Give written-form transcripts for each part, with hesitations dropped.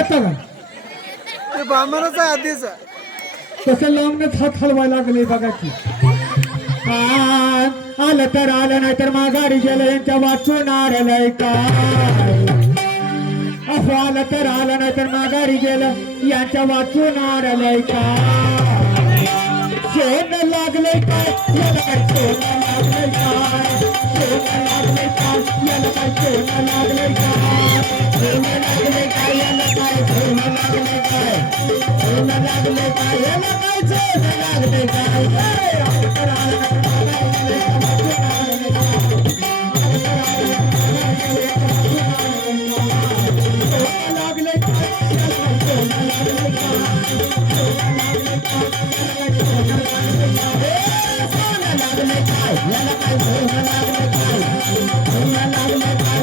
येतं का ते बामणच आहे आधीच. तसं लांबनच हात हलवायला लागले बघा की आलं तर आलं नाही तर माघारी गेलं यांच्या वाचून आरलंय काय अहो आलं तर आलं नाही तर माघारी गेलं यांच्या वाचून आरलंय काय शेण लागलंय काय याला काय शेण लागलंय काय शेण लागलंय काय याला काय शेण लागलंय काय शेण लागलंय काय याला काय शेण लागलंय काय शेण लागलंय काय याला काय शेण लागलंय काय आलं तर आलं नाही तर माघारी गेलं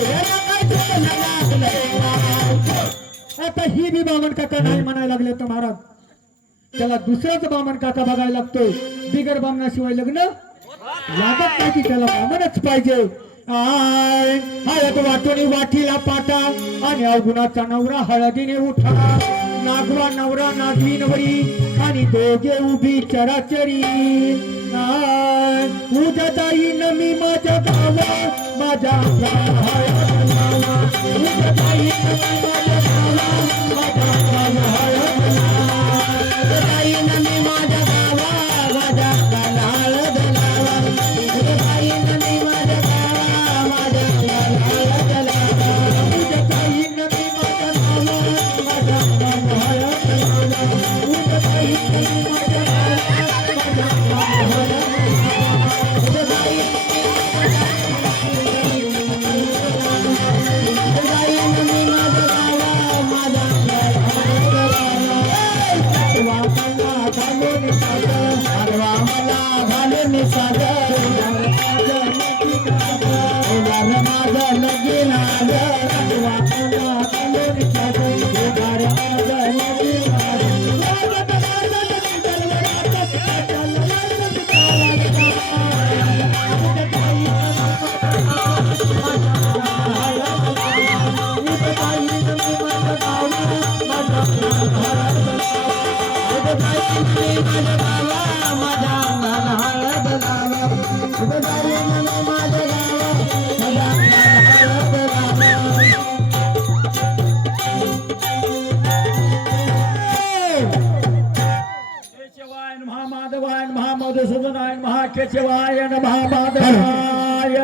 यांच्या वाचून आरलंय काय आता ही बी बामण काका नाही म्हणायला लागले तर महाराज त्याला दुसराच बामण काका बघायला लागतोय बिगर बामणाशिवाय लग्न लागत नाही की त्याला बामणच पाहिजे हळद वाटोनी वाटीला पाटा आणि अवगुणाचा नवरा हळदीने उठा नागवा नवरा नागवीनवरी आणि दोघे उभी चराचरी उद्या जाईन मी माझ्या गावा माझ्या उद्या जाईन मी माझ्या गावा माझ्या जाईन मी माझ्या गावा माझ्या हळद लावा उद्या जाईन मी माझ्या गावा माझ्या हळद लावा उद्या जाईन मी माझ्या गावा माझ्या हळद लावा उद्या जाईन मी माझ्या गावा माझ्या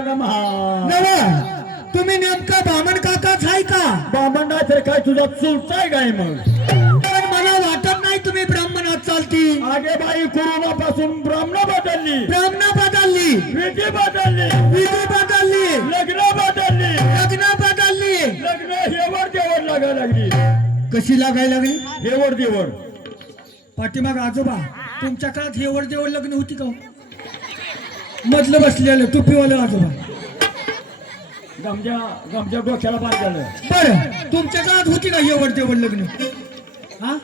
हळद तुम्ही नेमका बामण काकाच आहे का बामण नाही तर काय तुझा चुलताय काय मग पण मला वाटत नाही तुम्ही ब्राह्मणात चालती आगे बाई कोरोना पासून ब्राह्मण बदलली विधी बदलली लग्न बदलली लग्न हेवर देवर लागायला लागली कशी लागायला लागली हेवर देवर पाठीमाग आजोबा तुमच्या काळात हेवर देवर लग्न होती का मधलं बसलेलं टोपीवालं आजोबा गमच्या डोक्याला बांधलेलं बर तुमच्या काळात होती का हेवर देवर लग्न हा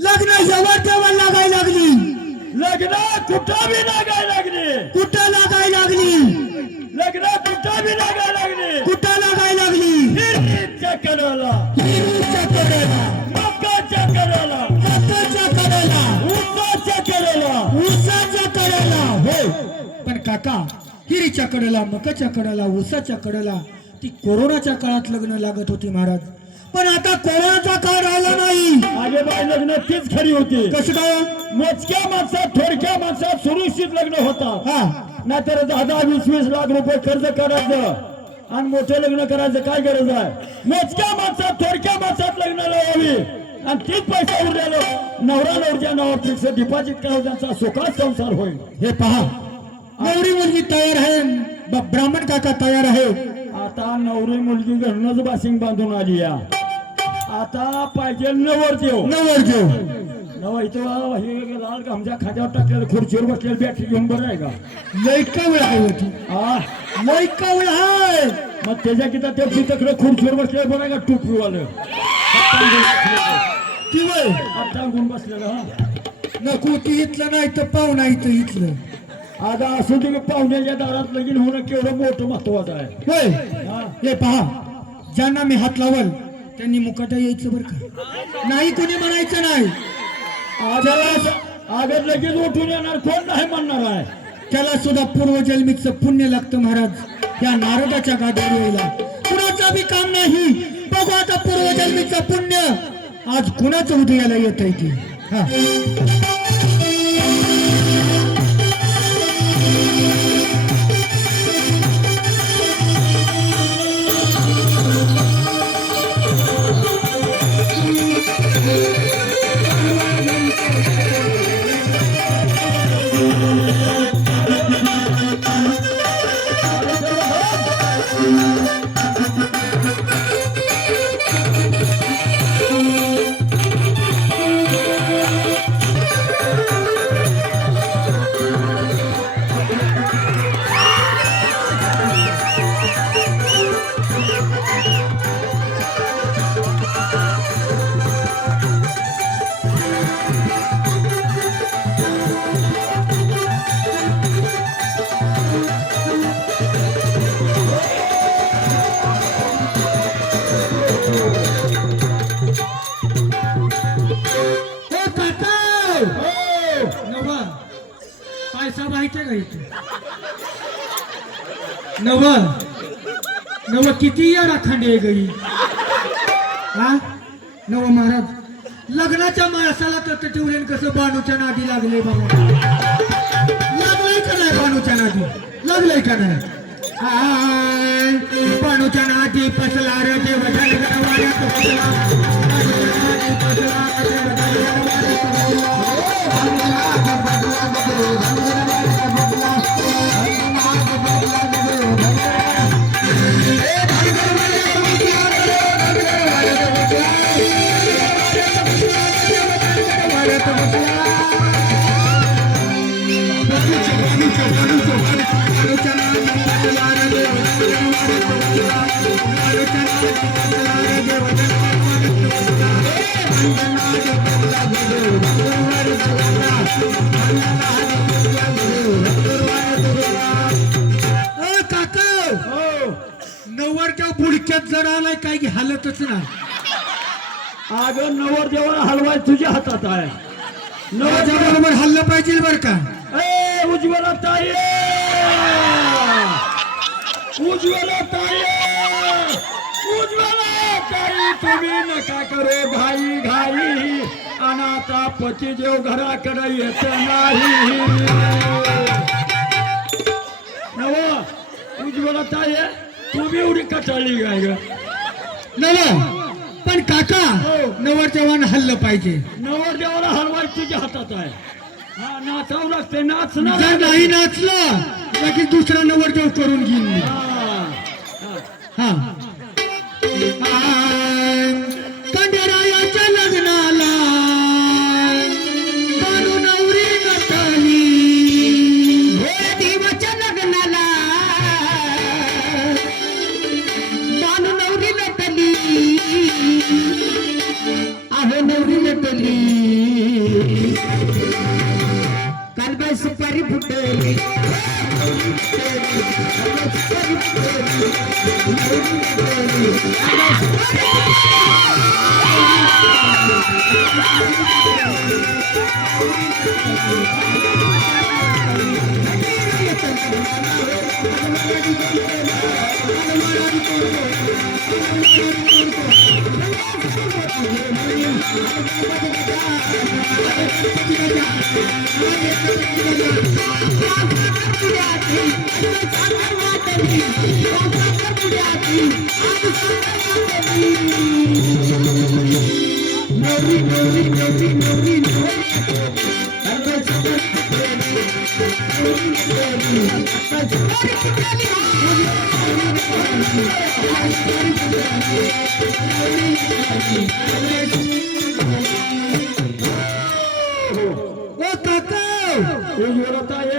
लग्न हेवर देवर लागायला लागली लग्न कुठं बी लागायला लागली कुठं लागायला लागली लग्न कुठं बी लागायला लागली कुठं लागायला लागली हिरीच्या कडेला हिरीच्या कडेला मकाच्या कडेला मकाच्या कडेला ऊसाच्या कडेला ऊसाच्या कडेला हो पण काका हिरीच्या कडेला मकाच्या कडेला ऊसाच्या कडेला ती कोरोनाच्या काळात लग्न लागत होती महाराज पण आता कोरोनाचा काळ राहिला नाही आगे बाई लग्न तीच खरी होती कसं काय मोजक्या माणसात थोडक्या माणसात सुरक्षित लग्न होतात हा नाहीतर 10-20 लाख रुपये कर्ज करायचं आणि मोठं लग्न करायचं काय गरज आहे मोजक्या माणसात थोडक्या माणसात लग्न लावावी आणि तीच पैसा उरलेलो नवरा नवरच्या नावावर फिक्स डिपॉझिट करावं त्यांचा सुखात संसार होईल हे पहा नवरी मुलगी तयार आहे ब्राह्मण काका तयार आहे आता नवरी मुलगी घरनच बासिंग बांधून आली या आता पाहिजे नवरदेव नव इथं हे लाल आमच्या खात्यावर टाकलेलं खुर्चीवर बसलेलं बॅटरी घेऊन बरं आहे का लई का वेळ आहे होती लई का वेळ आहे मग त्याच्या किती त्या तिकडे खुर्चीवर बसलेलं बरं आहे का टोपीवालं ती वय टांगून बसलेलं हा नको ती इथलं नाही तर पाहुणा इथं इथलं आता असं तुम्ही पाहुण्याच्या दारात लगीन होणं केवढं मोठं महत्वाचं आहे होय हा हे पहा ज्यांना मी हात लावल त्यांनी मुकाटा यायचं बरं का नाही कोणी म्हणायचं नाही अगर लगेच उठून येणार कोण नाही म्हणणार आहे त्याला सुद्धा पूर्वजन्मीचं पुण्य लागतं महाराज या नारदाच्या गाडीवर यायला कुणाचं बी काम नाही बघू आता पूर्वजन्मीचं पुण्य आज कुणाचं उदयाला येत आहे की हा पैसा माहिती आहे का इथे नव किती या राखांडी आहे गई हा नव महाराज लग्नाच्या माणसाला तर ठेवले कसं बाणूच्या नादी लागले बाबा लागलंय का नाही बाणूच्या नादी लागलंय का नाही बाणूच्या नादी पसला रे नवरच्या बुडक्यात जर आलाय काय की हालतच नाही अगं नवर देवाला हलवाय तुझ्या हातात आहे नवरच्या बरोबर हल्लं पाहिजे बरं का उज्ज्वला ताई उज्ज्वला ताई उज्ज्वला ताई तुम्ही नका करो घाई घाई अनाथा पतिदेव घराकडे येत नाही नव उज्ज्वला ताई तुम्ही एवढी कटाळली काय ग नव पण काका नवर देवानं हल्लं पाहिजे नवर देवाला हलवाय तुझ्या हातात आहे हा नाचावं लागते नाच जर नाही नाचलं लगेच दुसरा नवरदेव करून घेईन मी हा कंडेरायाच्या लग्नाला बाणू नवरी नटली हे देवाच्या लग्नाला बाणू नवरी नटली आहे नवरी नटली कालबाई सुपारी फुटली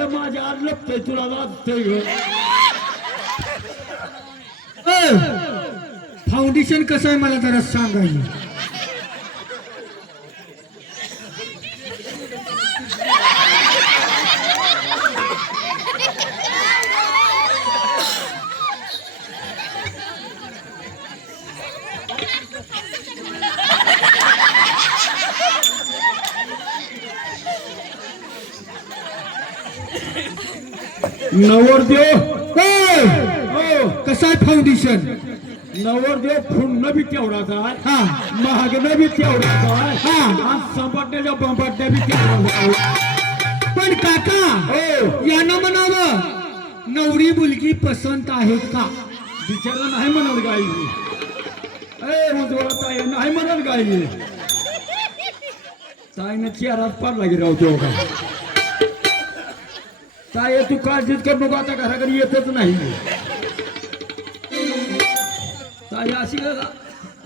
माझ्या आज लपते तुला वाजते फाउंडेशन कसं आहे मला जरा सांगायचं नवरदेव कसं आहे फाउंडेशन नवरदेव फुडणं बी तेवढाच आहे हा महागणं बी तेवढाच आहे हा आणि संपटण्याच्या बंपटण्या बी तेवढाच आहे. पण काका हो यानं म्हणावं नवरी मुलगी पसंत आहे का बिचारा नाही म्हणाल गाई उज्ज्वला ताई नाही म्हणाल गाई ताईनं चेहरात पाडला की राहतो का ताई तू काळजीच कर नको आता घराकडे येतच नाही ताई अशी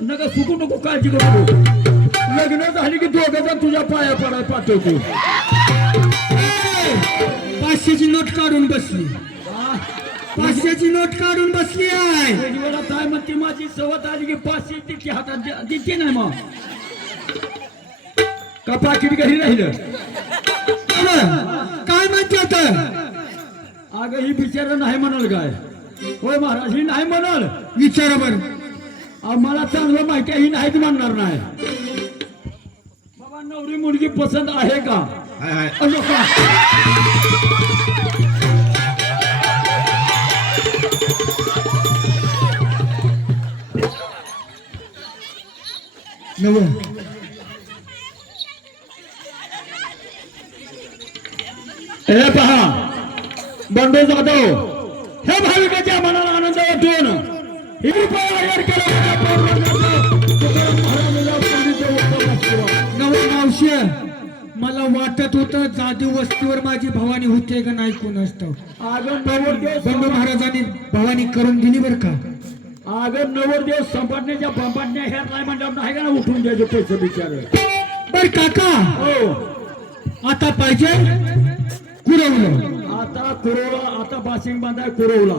नका सुकू नको काळजी करू नको लग्न झाली की दोघं जण तुझ्या पाया पडाय पाठवतो 500ची नोट काढून बसली 500ची नोट काढून बसली आहे उज्ज्वला ताई म्हणते माझी सवत आली की 500 तिची हातात देते नाही मग का पाकिट घरी राहिलं काय म्हणते आता अगं ही बिचारा नाही म्हणाल काय होय महाराज ही नाही म्हणाल विचारा बर मला चांगलं माहिती आहे ही नाहीच म्हणणार नाही बाबा नवरी मुलगी पसंत आहे का अहो का? हे पहा बंडू जाधव हे भाविकाच्या मनाला आनंद वाटून ही तयार मावशी मला वाटत होतं जादू वस्तीवर माझी भवानी होते का नाही कोण असतं बंडू महाराजांनी भवानी करून दिली बर का अगं नवरदेव संपाटण्याच्या बंपाटण्या ह्या नाही म्हणल्यावर नाही का ना उठून द्यायचे पैसे बिचारे बर काका हो आता पाहिजे कुरवलं आता कुरवला आता बाशिंग बांधाय कुरवला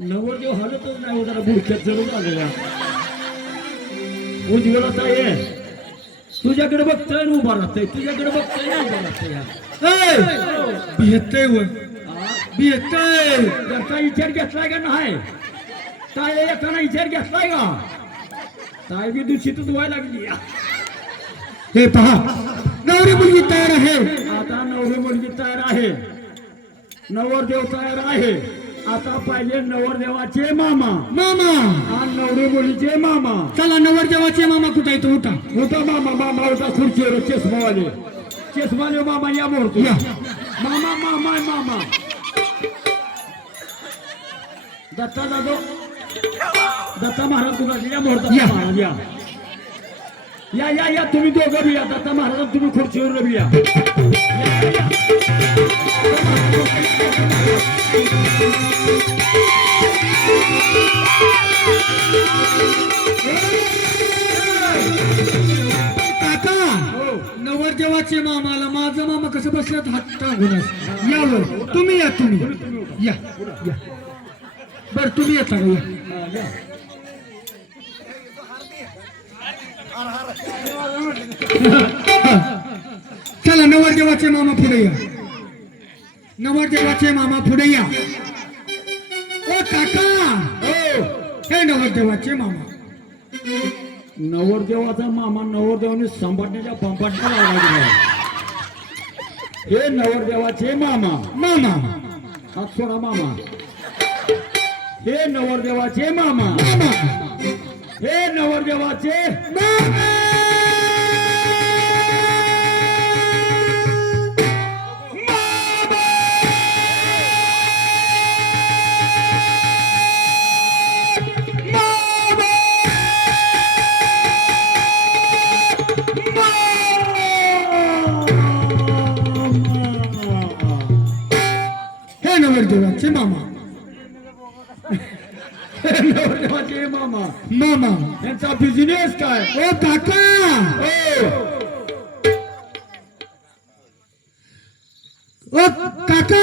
नवरदेव हलतच नाही जरा भुरक्यात जरूर आलेला उज्ज्वला ताई तुझ्याकडे बघतोय आणि उभा राहतोय तुझ्याकडे बघतोय आणि उभा राहतोय भेटतय व भेटतय त्याचा विचार घेतलाय का नाही ताई येताना विचार घेतलाय का ताई बी दूषितच व्हायला लागली हे पहा नवरी मुलगी तयार आहे आता नवरी मुलगी तयार आहे नवरदेव तयार आहे आता पाहिजे नवरदेवाचे मामा मामा आणि नवरी मुलीचे मामा चला नवरदेवाचे मामा कुठे आहे तो उठा होता मामा मामा होता खुर्चीवर चष्मावाले मामा या मोरतो मामा मामा मामा दत्ता जाधव दत्ता महाराज तुला या मोरता महाराज या या या या तुम्ही दोघं बी या दत्ता महाराज तुम्ही खुर्चीवर बी या काका नवरदेवाचे मामाला माझा मामा कसं बसल्यात हात टाकून यावर तुम्ही या तुम्ही या बर तुम्ही येता का या चला नवरदेवाचे मामा पुढे या नवरदेवाचे मामा पुढे या ओ काका हे नवरदेवाचे मामा नवरदेवाचा मामा नवरदेवाने संभाटण्याच्या पंपाटला लावला हे नवरदेवाचे मामा मामा हात सोडा मामा हे नवरदेवाचे मामा मामा हे नवरदेवाचे मामा नवरदेवाचे मामा नवरदेवाचे मामा मामा यांचा बिझनेस काय ओ काका ओ काका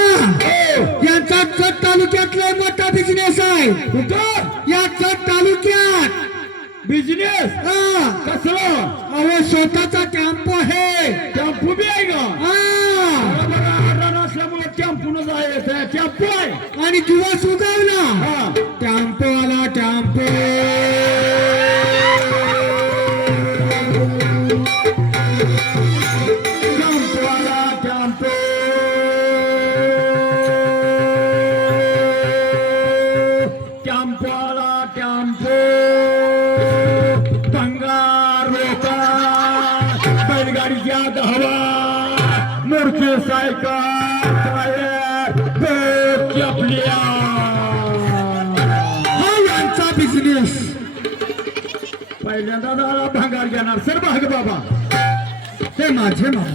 यांचा चट तालुक्यातला मोठा बिझनेस आहे कुठं या चट तालुक्यात बिझनेस हा कसला अहो स्वतःचा टेम्पो आहे टेम्पो बी आहे का हा बरोबर नसल्यामुळे टेम्पूनच आहे टेम्पो आहे आणि दिवस उगवला हा टेम्पो आला टेम्पो टेम्पो आला टेम्पो टेम्पो आला टेम्पो भंगार रोका बैलगाडीच्या हवा मोटरसायकल टायर आपल्या हा यांचा बिझनेस पहिल्यांदा दादा भंगार घेणार सर भाग बाबा हे माझे मामा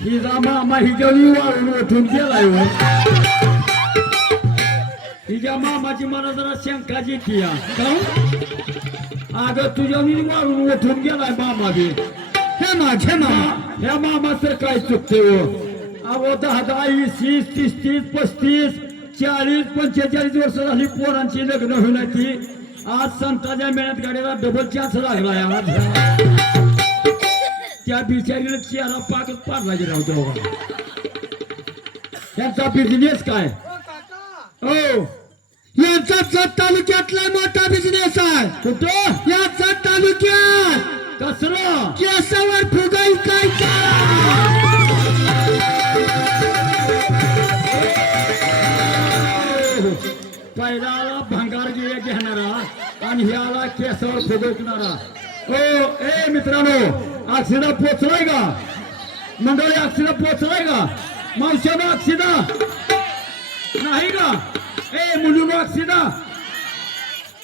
हिचा मामा हिच्यावर वाळून उठून गेलाय हो. हिच्या मामाची मला जरा शंकाची येते या. अगं तुझ्या वाळून उठून गेलाय मामा बी हे माझे मामा ह्या मामा सर काय चुकते हो अहो 10 20 30 30 35 40 45 वर्ष झाली पोरांची लग्न होईल ती आज संताच्या मेळ्यात गाडीला डबल चान्स लागला आज त्या बिचारीला चेहरा पाकच पाडला गेला होता त्यांचा बिझनेस काय हो यांचा चट तालुक्यातला मोठा बिझनेस आहे कुठं या चट तालुक्यात कसलं केसावर फुगाई काय पहिला आला भंगार घेणारा आणि ह्याला केसावर फुगवणारा हो ए मित्रांनो अक्षिदा पोचलाय का मंडळी अक्षिदा पोचलाय का मावशाला अक्षिदा नाही का ए मुलीनो अक्षिदा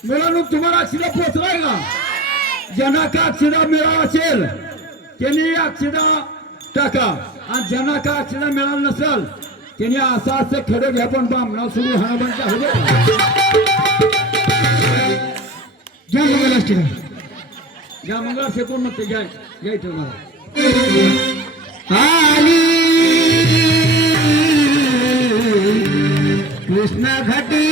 मुलांनो तुम्हाला अक्षिदा पोचलाय का ज्यांना का अक्षिदा मिळाला असेल त्यांनी अक्षिदा टाका आणि ज्यांना का अक्षिदा मिळाला नसेल त्यांनी असं खडं घ्या पण बामणा सुरू हा म्हणता घ्या मंगलाष्टका घ्या मंगळा शेकून म्हणते घ्यायचं मला आली कृष्ण घटी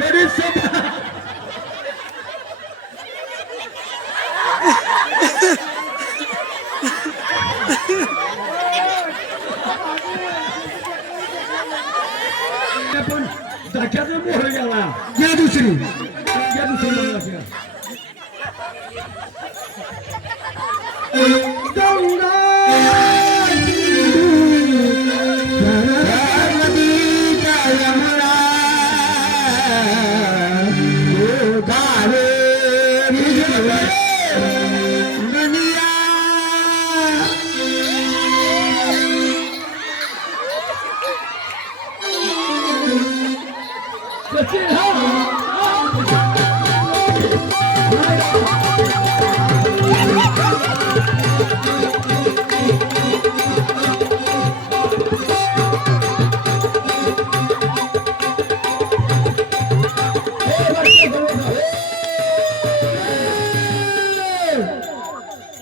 गडी सब पण धक्याचा मोहर गेला घ्या दुसरी घ्या दुसरी मंगळाष्टका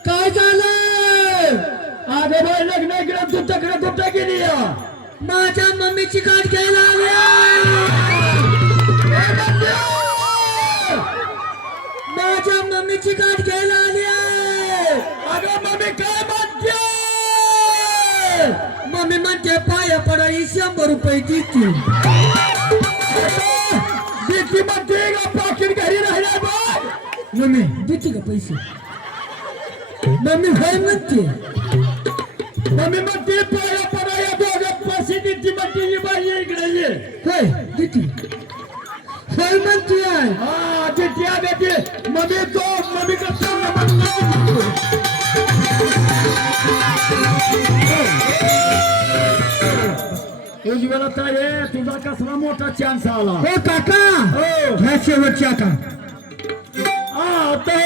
काय झालं अगं बाई लग्न केलं तुमच्याकडे तुमच्या गेली माझ्या मम्मीची गाठ घ्यायला आल्या माझ्या मम्मीची गाठ घ्यायला आल्या अगं मम्मी काय म्हणते मम्मी म्हणते पाया पडा 100 रुपये देतील देती म्हणते का पाकिट घरी राहिला बा मम्मी देते का पैसे मम्मी होय म्हणते मम्मी म्हणते पाया पडा या दोघं पैसे देती म्हणते ही बाई इकडे ये होय देते होय म्हणते हा देते देते मम्मी तो मम्मी कसं उजव्याला ताई तुझा कसला मोठा चान्स आला हो काका हो ह्या शेवटची आता आता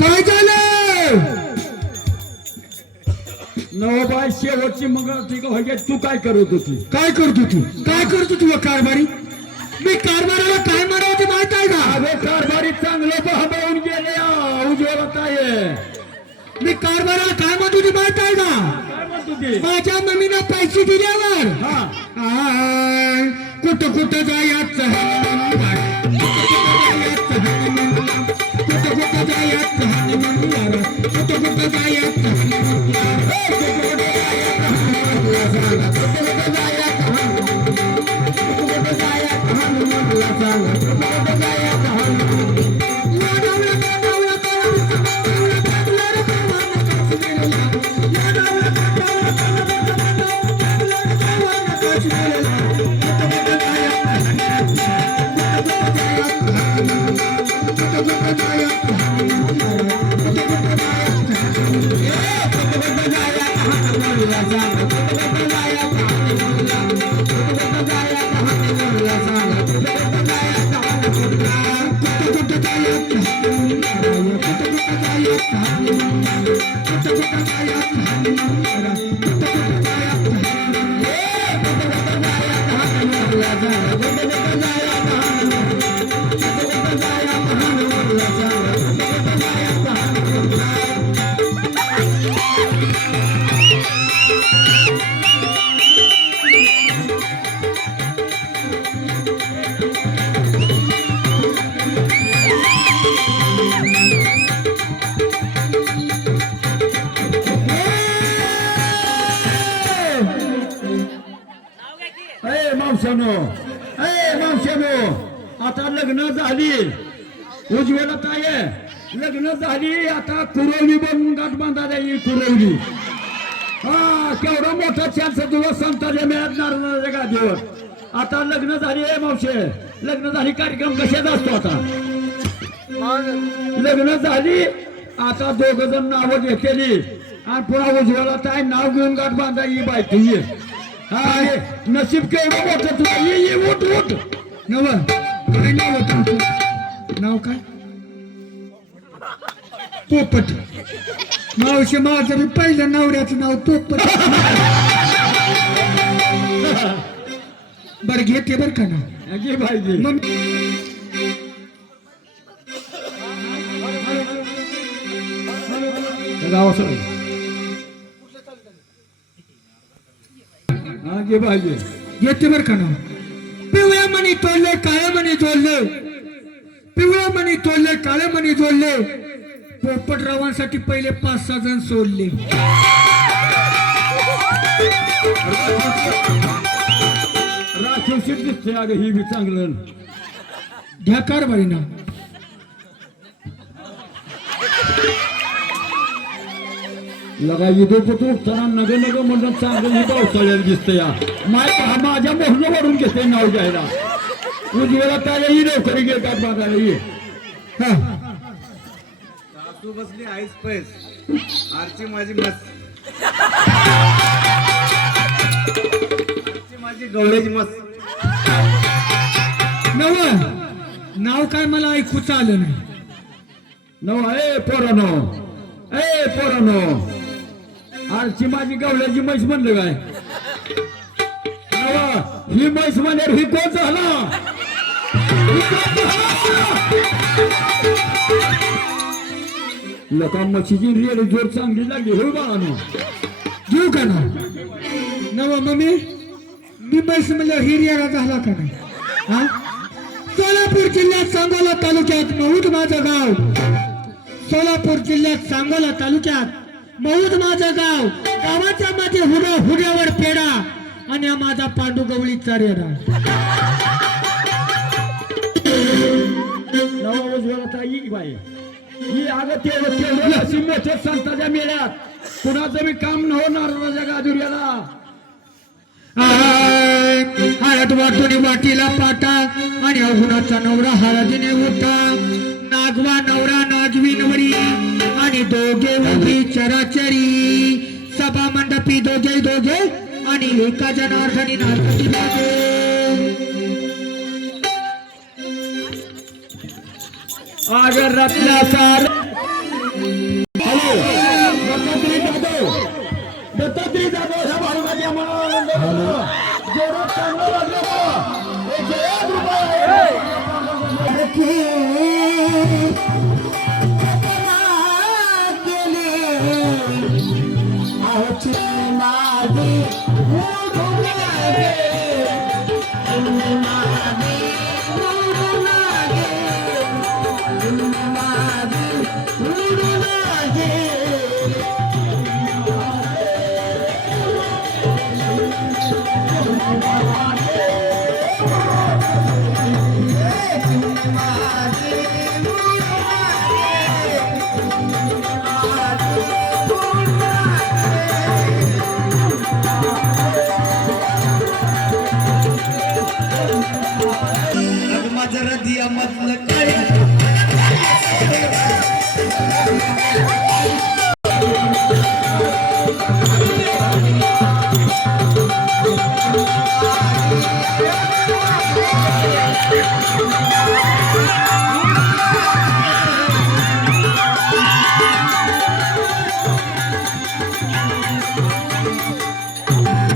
काय झालं नवबाई शेवटची मग ठीक आहे तू काय करत होती काय करतो तू काय करतो तू कारभारी मी कारभाराला काय मारावं माहित आहे का अरे कारभारी चांगले बहबवून गेले उज्ज्वला ताई मी कारभाराला काय म्हणतो ती माहित आहे का काय म्हणतो ते माझ्या मम्मीनं पैसे दिल्यावर हा आय, कुठं कुठं जायचं कुठं कुठं जायचं हनुमानला कुठं कुठं जायचं मावशानो आता लग्न झाली उज्ज्वला ताई लग्न झाली आता कुरवली बनवून गाठ बांधायला येईल कुरवली हा केवढा मोठा चान्स तुला संतांच्या मिळणार गादीवर आता लग्न झाली मावशे लग्न झाली कार्यक्रम कशाचा असतो आता लग्न झाली आता दोघ जण नावं घेतली आणि पुन्हा उज्ज्वला ताई नाव घेऊन गाठ बांधा ही बायको ये हा नशीब केवढं मोठं तुला ये उठ उठ नव काय नाव होतं तुमचं? नाव काय पोपट मावशी माझं मी पहिलं नवऱ्याचं नाव पोपट बर घेते बर का ना घे पाहिजे मग हा घे पाहिजे घेते बर का ना पिवळ्या मणी तोडले काळ्या मणी जोडले पिवळ्या मणी तोडले काळे मणी जोडले पोपटरावांसाठी पहिले 5-6 जण सोडले राक्षसीत दिसते अगं ही बी चांगलं घ्या कारभारी ना लगा इथे तू उठताना नग नग म्हणून चांगलं ही पावसाळ्यात दिसते या माझ्या मोहन वरून घेते नाव घ्यायला उज्ज्वला ताई ही लवकर घेतात बघायला ये हा तू बसली आईस पैस आरची माझी मस्त आरची माझी गवळ्याची मस्त नव नाव काय मला ऐकूच आलं नाही नव ए पोरानो आरची माझी गवल्याची म्हैस म्हणलं काय नवा ही म्हैस म्हणजे ही कोण झाला लका म्हशीची रेड जोर चांगली लागली हो बाळानो घेऊ का ना नव मम्मी मी म्हैस म्हणलं हिरियाला झाला का नाही हा सोलापूर जिल्ह्यात सांगोला तालुक्यात महूद माझं गाव सोलापूर जिल्ह्यात सांगोला तालुक्यात महूद माझं गाव गावाच्या मध्ये हुड्यावर पेडा आणि हा माझा पांडू गवळी चारेरा नवजवाई बाई ही अगं तेवढं अशी मोठ्या संतांच्या मेळ्यात कुणाचं बी काम न होणार राजा गाजुर्याला हळद वाटून वाटीला पाटा आणि अवगुणाचा नवरा हळदीने उठा नागवा नवरा नागवी नवरी आणि दोघे उभी चराचरी सभा मंडपी दोघे आणि एका जनार्दनी नारदी मागे अगर रत्नासार हॅलो दत्तात्रय जाधव ह्या बाळूमाच्या मनाला जोरात चांगलं लागलं बा. एक 1 रुपया माझं रदिया मधलं काय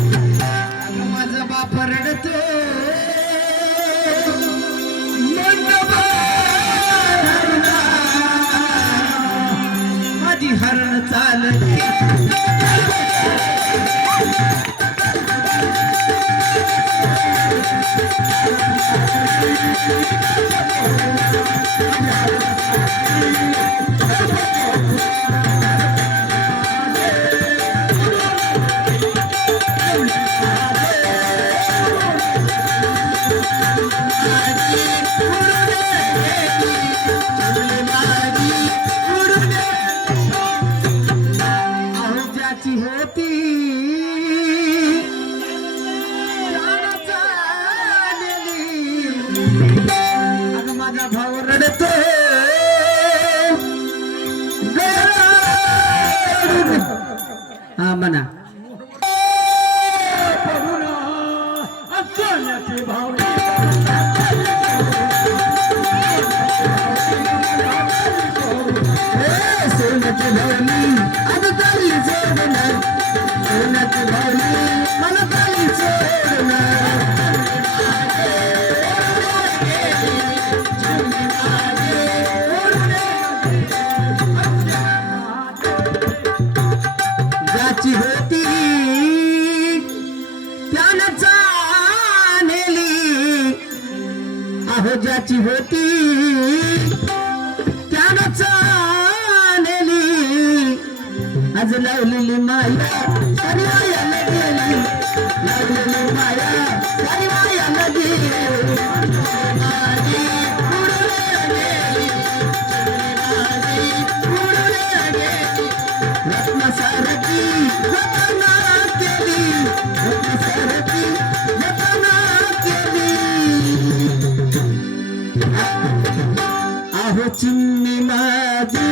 माझा बाप रडतो माझी हरण चालते ज्याची होती अगं माझा भाऊ रडतो हा म्हणा सोन्याची भावनी आता ताली सोडणार सोन्याची भावनी मला ताली सोडणार ज्याची होती त्यानं चालेली अहो ज्याची होती त्यानं चालेली आज लावलेली माया सारी मायाला गेली लावलेली माया सारी मायाला गेली माझी उडून गेली उडून गेली रत्नसारखी रत्ना केली रत्नसारखी रत्ना केली अहो चिमणी माझी